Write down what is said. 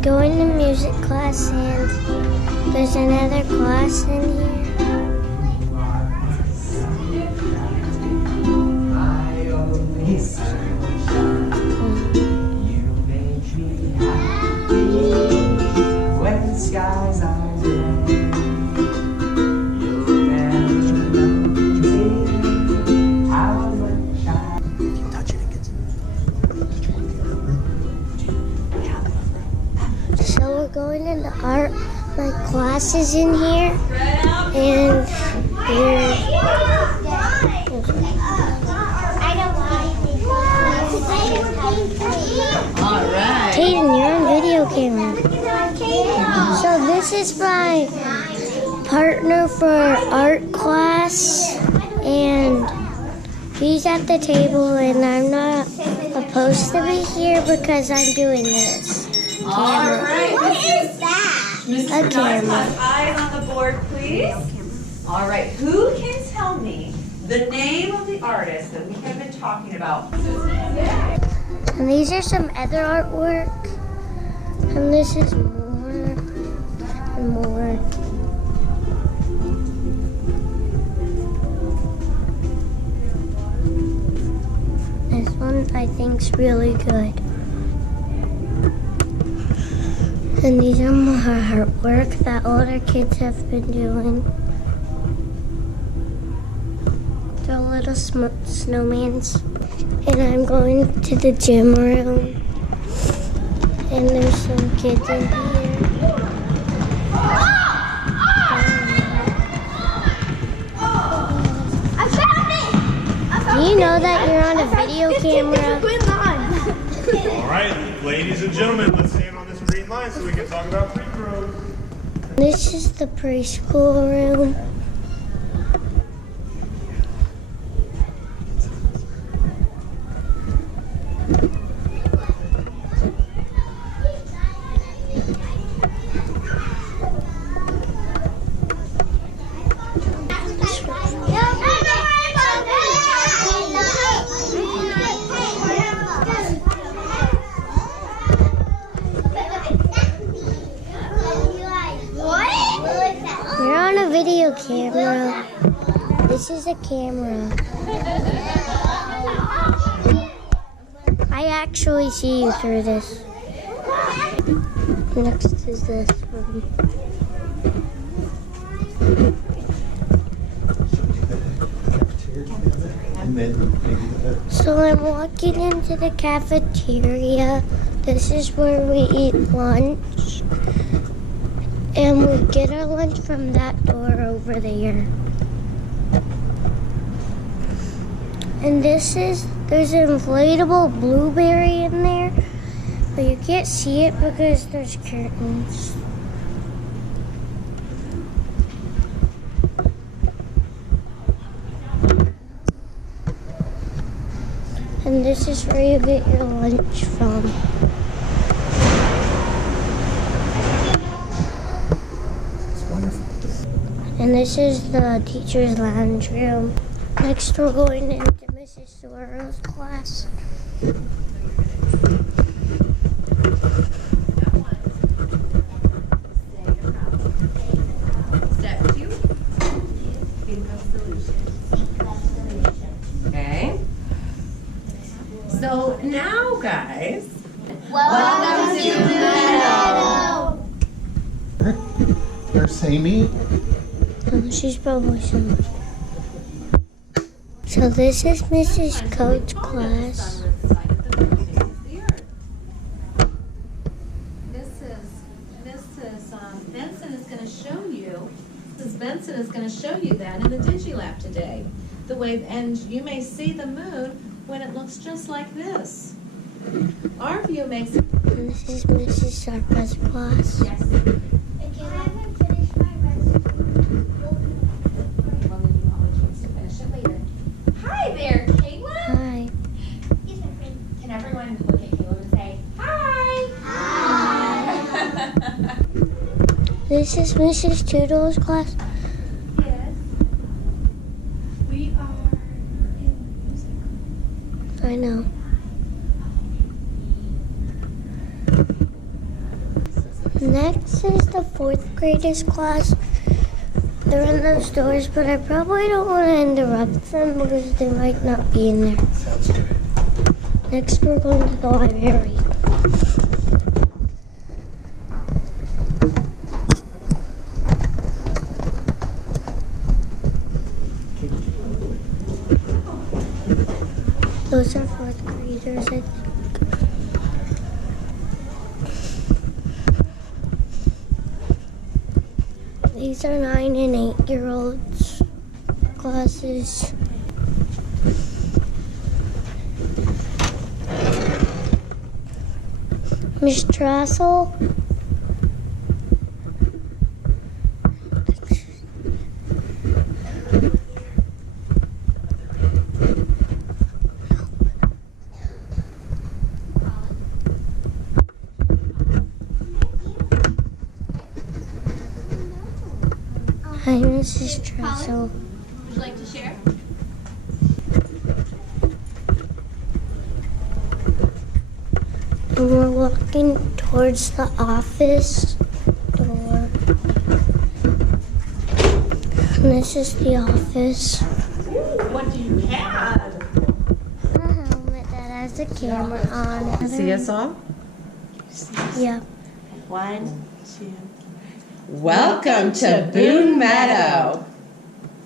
I'm going to music class and there's another class in here. Skies are So we're going into art. My class is in here, and Tatum, you're on video camera. So this is my partner for art class, and he's at the table, and I'm not supposed to be here because I'm doing this. All right. What is that? Mr. A camera. Eyes on the board, please. All right. Who can tell me the name of the artist that we have been talking about? And these are some other artwork, and this is more and more. This one I think's really good. And these are more artwork that older kids have been doing. They're little snowmans. And I'm going to the gym room. And there's some kids in here. I found it! Do you know that you're on a video camera? All right, ladies and gentlemen, let's stand on this green line so we can talk about free throws. This is the preschool room. You're on a video camera. This is a camera. I actually see you through this. Next is this room. So I'm walking into the cafeteria. This is where we eat lunch. And we get our lunch from that door over there. And there's an inflatable blueberry in there, but you can't see it because there's curtains. And this is where you get your lunch from. And this is the teacher's lounge room. Next we're going into Mrs. Sorrell's class. Step 2. Think of solutions. Okay. So now, guys, Welcome to Meadow. There's Amy. She's probably somewhere. So this is Mrs. Coates' class. Mrs. Benson is going to show you that in the DigiLab today. The way, and you may see the moon when it looks just like this. Our view makes it. And this is Mrs. Sarpa's class. Yes. Hi there, Caleb. Hi. Can everyone look at Caleb and say, hi? Hi. This is Mrs. Toodle's class. Yes. We are in music. I know. Next is the 4th graders class. They're in those doors, but I probably don't want to interrupt them because they might not be in there. Sounds good. Next, we're going to the library. Those are 4th graders, I think. These are 9 and 8-year-olds classes. Miss Trassel. Hi, Mrs. Trassel. Would you like to share? And we're walking towards the office door. And this is the office. What do you have? A helmet that has a camera on. See us all? Yeah. 1, 2. Welcome to Boone Meadow.